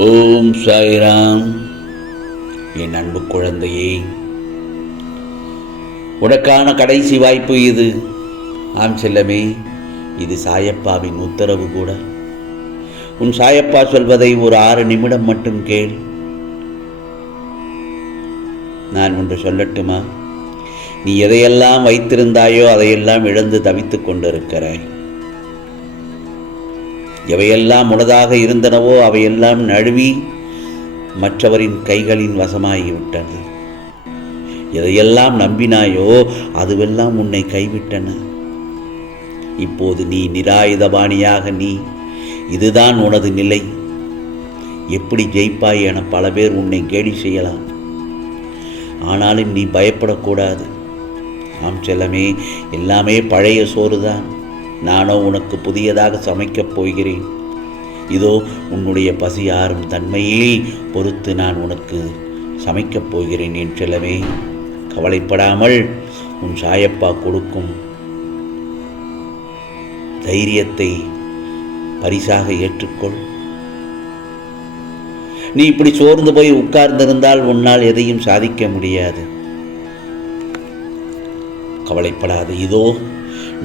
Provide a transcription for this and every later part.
ஓம் சாய்ராம். என் அன்பு குழந்தையே, உனக்கான கடைசி வாய்ப்பு இது. ஆம் செல்லமே, இது சாயப்பாவின் உத்தரவு கூட. உன் சாயப்பா சொல்வதை ஒரு 6 நிமிடம் மட்டும் கேள். நான் ஒன்று சொல்லட்டுமா? நீ எதையெல்லாம் வைத்திருந்தாயோ அதையெல்லாம் இழந்து தவித்துக் கொண்டிருக்கிறாய். எவையெல்லாம் உனதாக இருந்தனவோ அவையெல்லாம் நழுவி மற்றவரின் கைகளின் வசமாகிவிட்டது. எதையெல்லாம் நம்பினாயோ அதுவெல்லாம் உன்னை கைவிட்டன. இப்போது நீ நிராயுதபாணியாக இதுதான் உனது நிலை. எப்படி ஜெயிப்பாய் என பல பேர் உன்னை கேலி செய்யலாம். ஆனாலும் நீ பயப்படக்கூடாது. ஆம் செல்லமே, எல்லாமே பழைய சோறுதான். நானோ உனக்கு புதியதாக சமைக்கப் போகிறேன். இதோ உன்னுடைய பசி ஆறும் தன்மையை பொறுத்து நான் உனக்கு சமைக்கப் போகிறேன். என் செல்லமே, கவலைப்படாமல் உன் சாயப்பா கொடுக்கும் தைரியத்தை பரிசாக ஏற்றுக்கொள். நீ இப்படி சோர்ந்து போய் உட்கார்ந்திருந்தால் உன்னால் எதையும் சாதிக்க முடியாது. கவலைப்படாது. இதோ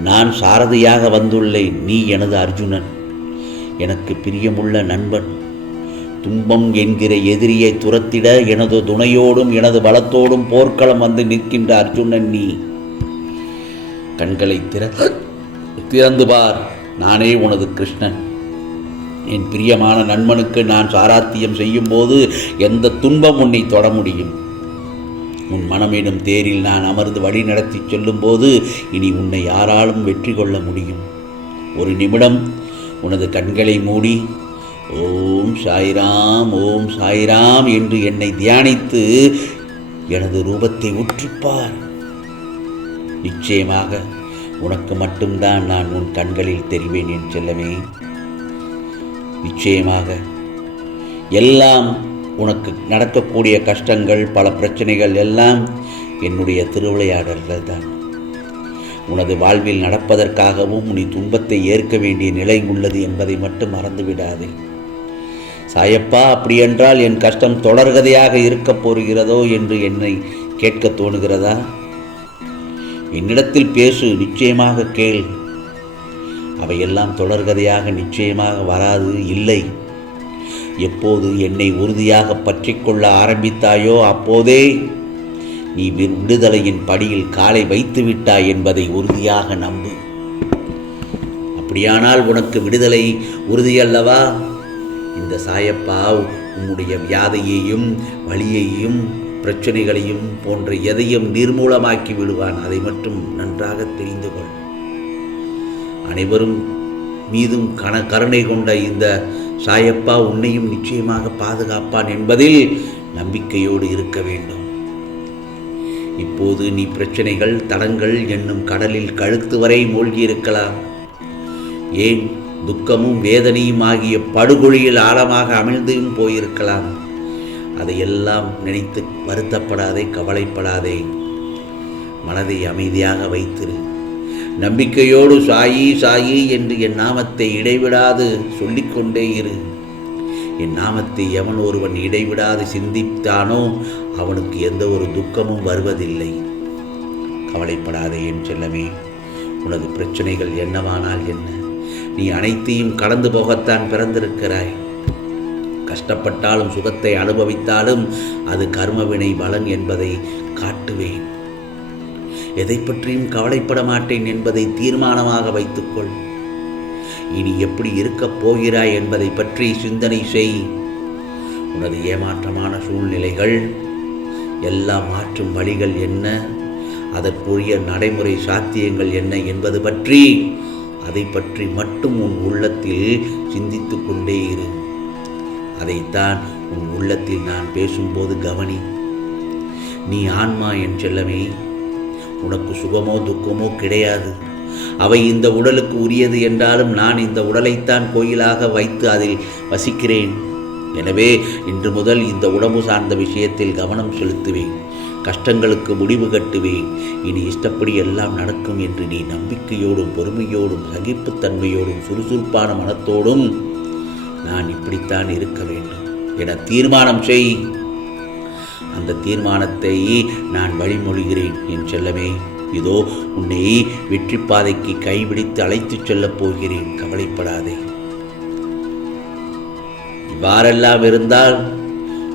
நான் சாரதியாக வந்துள்ளேன். நீ எனது அர்ஜுனன், எனக்கு பிரியமுள்ள நண்பன். துன்பம் என்கிற எதிரியை துரத்திட எனது துணையோடும் எனது பலத்தோடும் போர்க்களம் வந்து நிற்கின்ற அர்ஜுனன் நீ. கண்களை திறந்து பார். நானே உனது கிருஷ்ணன். என் பிரியமான நண்பனுக்கு நான் சாராத்தியம் செய்யும் போது எந்த துன்பம் உன்னை தொட முடியும்? உன் மனமெனும் தேரில் நான் அமர்ந்து வழி நடத்தி சொல்லும்போது இனி உன்னை யாராலும் வெற்றி கொள்ள முடியும்? ஒரு நிமிடம் உனது கண்களை மூடி ஓம் சாய்ராம், ஓம் சாய்ராம் என்று என்னை தியானித்து எனது ரூபத்தை உற்றுப்பார். நிச்சயமாக உனக்கு மட்டும்தான் நான் உன் கண்களில் தெரிவேன் என் செல்லமே. நிச்சயமாக எல்லாம் உனக்கு நடக்கக்கூடிய கஷ்டங்கள், பல பிரச்சனைகள் எல்லாம் என்னுடைய திருவிளையாடல்கள் தான். உனது வாழ்வில் நடப்பதற்காகவும் நீ துன்பத்தை ஏற்க வேண்டிய நிலை உள்ளது என்பதை மட்டும் மறந்துவிடாதே. சாயப்பா, அப்படியென்றால் என் கஷ்டம் தொடர்கதையாக இருக்கப் போகிறதோ என்று என்னை கேட்க தோணுகிறதா? என்னிடத்தில் பேசு, நிச்சயமாக கேள். அவையெல்லாம் தொடர்கதையாக நிச்சயமாக வராது, இல்லை. எப்போது என்னை உறுதியாக பற்றி கொள்ள ஆரம்பித்தாயோ அப்போதே நீ விடுதலையின் படியில் காலை வைத்து விட்டாய் என்பதை உறுதியாக நம்பு. அப்படியானால் உனக்கு விடுதலை உறுதியல்லவா? இந்த சாயப்பா உன்னுடைய வியாதியையும் வலியையும் பிரச்சனைகளையும் போன்ற எதையும் நிர்மூலமாக்கி விடுவான். அதை மட்டும் நன்றாக தெரிந்து கொள். அனைவரும் மீதும் கருணை கொண்ட இந்த சாயப்பா உன்னையும் நிச்சயமாக பாதுகாப்பான் என்பதில் நம்பிக்கையோடு இருக்க வேண்டும். இப்போது நீ பிரச்சனைகள், தடங்கள் என்னும் கடலில் கழுத்து வரை மூழ்கியிருக்கலாம். ஏன் துக்கமும் வேதனையும் ஆகிய படுகொழியில் ஆழமாக அமிழ்ந்தும் போயிருக்கலாம். அதையெல்லாம் நினைத்து வருத்தப்படாதே, கவலைப்படாதே. மனதை அமைதியாக வைத்திரு. நம்பிக்கையோடு சாயி சாயி என்று என் நாமத்தை இடைவிடாது சொல்லிக்கொண்டே இரு. என் நாமத்தை எவன் ஒருவன் இடைவிடாது சிந்தித்தானோ அவனுக்கு எந்த ஒரு துக்கமும் வருவதில்லை. கவலைப்படாதே என் செல்லமே. உனது பிரச்சனைகள் என்னவானால் என்ன? நீ அனைத்தையும் கடந்து போகத்தான் பிறந்திருக்கிறாய். கஷ்டப்பட்டாலும் சுகத்தை அனுபவித்தாலும் அது கர்மவினை பலன் என்பதை காட்டுவேன். எதை பற்றியும் கவலைப்பட மாட்டேன் என்பதை தீர்மானமாக வைத்துக்கொள். இனி எப்படி இருக்கப் போகிறாய் என்பதை பற்றி சிந்தனை செய். உனது ஏமாற்றமான சூழ்நிலைகள் எல்லாம் மாற்றும் வழிகள் என்ன, அதற்குரிய நடைமுறை சாத்தியங்கள் என்ன என்பது பற்றி அதை பற்றி மட்டும் உன் உள்ளத்தில் சிந்தித்து கொண்டே இரு. அதைத்தான் உன் உள்ளத்தில் நான் பேசும்போது கவனி. நீ ஆன்மா என் செல்லமே. உனக்கு சுகமோ துக்கமோ கிடையாது. அவை இந்த உடலுக்கு உரியது என்றாலும் நான் இந்த உடலைத்தான் கோயிலாக வைத்து அதில் வசிக்கிறேன். எனவே இன்று முதல் இந்த உடம்பு சார்ந்த விஷயத்தில் கவனம் செலுத்துவேன். கஷ்டங்களுக்கு முடிவு கட்டுவேன். இனி இஷ்டப்படி எல்லாம் நடக்கும் என்று நீ நம்பிக்கையோடும் பொறுமையோடும் சகிப்புத்தன்மையோடும் சுறுசுறுப்பான மனத்தோடும் நான் இப்படித்தான் இருக்க வேண்டும். என தீர்மானம் செய். அந்த தீர்மானத்தை நான் வழிமொழிகிறேன் என் செல்லமே. இதோ உன்னை வெற்றி பாதைக்கு கைபிடித்து அழைத்துச் செல்லப் போகிறேன். கவலைப்படாதே. இவ்வாறெல்லாம் இருந்தால்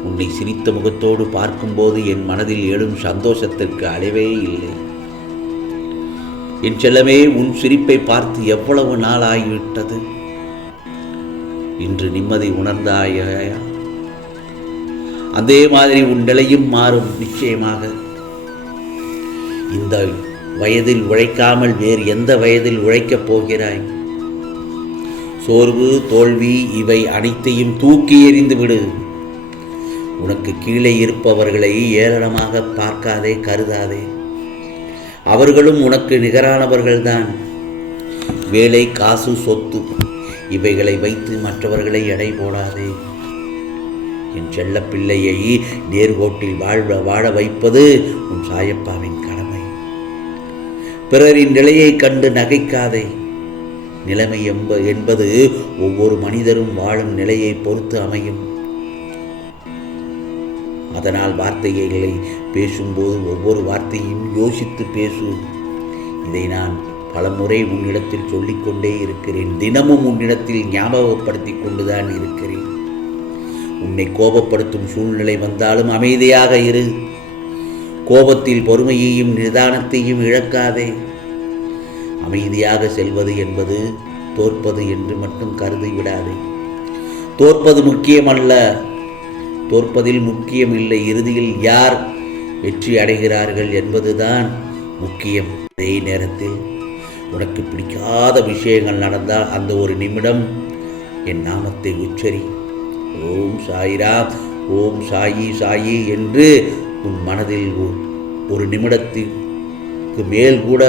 உன்னை சிரித்த முகத்தோடு பார்க்கும்போது என் மனதில் எழும் சந்தோஷத்திற்கு அளவே இல்லை. என் செல்லமே, உன் சிரிப்பை பார்த்து எவ்வளவு நாள் ஆகிவிட்டது. இன்று நிம்மதி உணர்ந்தாயா? அதே மாதிரி உன் நிலையும் மாறும் நிச்சயமாக. இந்த வயதில் உழைக்காமல் வேறு எந்த வயதில் உழைக்கப் போகிறாய்? சோர்வு, தோல்வி இவை அனைத்தையும் தூக்கி எறிந்து விடு. உனக்கு கீழே இருப்பவர்களை ஏளனமாக பார்க்காதே, கருதாதே. அவர்களும் உனக்கு நிகரானவர்கள்தான். வேலை, காசு, சொத்து இவைகளை வைத்து மற்றவர்களை எடை போடாதே. என் செல்ல பிள்ளையை நேர்கோட்டில் வாழ வைப்பது உன் சாயப்பாவின் கடமை. பிறரின் நிலையை கண்டு நகைக்காதே. நிலைமை என்பது ஒவ்வொரு மனிதரும் வாழும் நிலையை பொறுத்து அமையும். அதனால் வார்த்தைகளை பேசும்போது ஒவ்வொரு வார்த்தையும் யோசித்து பேசு. இதை நான் பலமுறை உன்னிடத்தில் சொல்லிக்கொண்டே இருக்கிறேன். தினமும் உன்னிடத்தில் ஞாபகப்படுத்தி கொண்டுதான் இருக்கிறேன். உன்னை கோபப்படுத்தும் சூழ்நிலை வந்தாலும் அமைதியாக இரு. கோபத்தில் பொறுமையையும் நிதானத்தையும் இழக்காதே. அமைதியாக செல்வது என்பது தோற்பது என்று மட்டும் கருதி விடாதே. தோற்பது முக்கியமல்ல, தோற்பதில் முக்கியம் இல்லை. இறுதியில் யார் வெற்றி அடைகிறார்கள் என்பதுதான் முக்கியம். அதே நேரத்தில் உனக்கு பிடிக்காத விஷயங்கள் நடந்தால் அந்த ஒரு நிமிடம் என் நாமத்தை உச்சரி. ஓம் சாயிராம், ஓம் சாயி சாயி என்று உன் மனதில் ஒரு நிமிடத்திற்கு மேல் கூட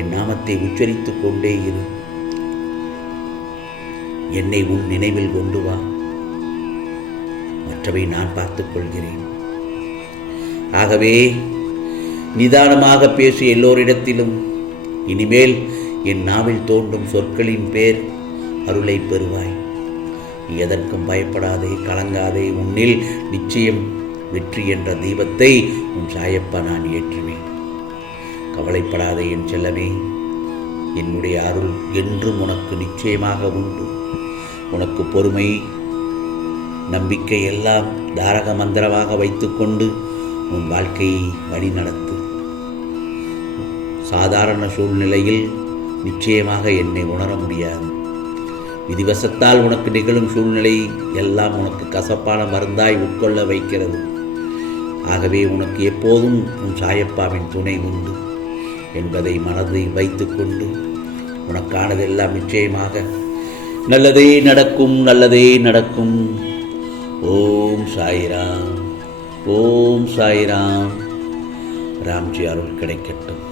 என் நாமத்தை உச்சரித்து கொண்டே இரு. என்னை உன் நினைவில் கொண்டு வா. மற்றவை நான் பார்த்துக் கொள்கிறேன். ஆகவே நிதானமாக பேசி எல்லோரிடத்திலும் இனிமேல் என் நாவில் தோன்றும் சொற்களின் பேர் அருளை பெறுவாய். நீ எதற்கும் பயப்படாதே, கலங்காதே. உன்னில் நிச்சயம் வெற்றி என்ற தீபத்தை உன் சாயப்பா நான் ஏற்றுவேன். கவலைப்படாதே என் செல்லமே. என்னுடைய அருள் என்றும் உனக்கு நிச்சயமாக உண்டு. உனக்கு பொறுமை, நம்பிக்கை எல்லாம் தாரக மந்திரமாக வைத்துக்கொண்டு உன் வாழ்க்கையை வழிநடத்து. சாதாரண சூழ்நிலையில் நிச்சயமாக என்னை உணர முடியாது. விதிவசத்தால் உனக்கு நிகழும் சூழ்நிலை எல்லாம் உனக்கு கசப்பான மருந்தாய் உட்கொள்ள வைக்கிறது. ஆகவே உனக்கு எப்போதும் உன் சாயப்பாவின் துணை உண்டு என்பதை மனதில் வைத்துக்கொண்டு உனக்கானதெல்லாம் நிச்சயமாக நல்லதே நடக்கும், நல்லதே நடக்கும். ஓம் சாய்ராம், ஓம் சாய்ராம். ராம்ஜி அருள் கிடைக்கட்டும்.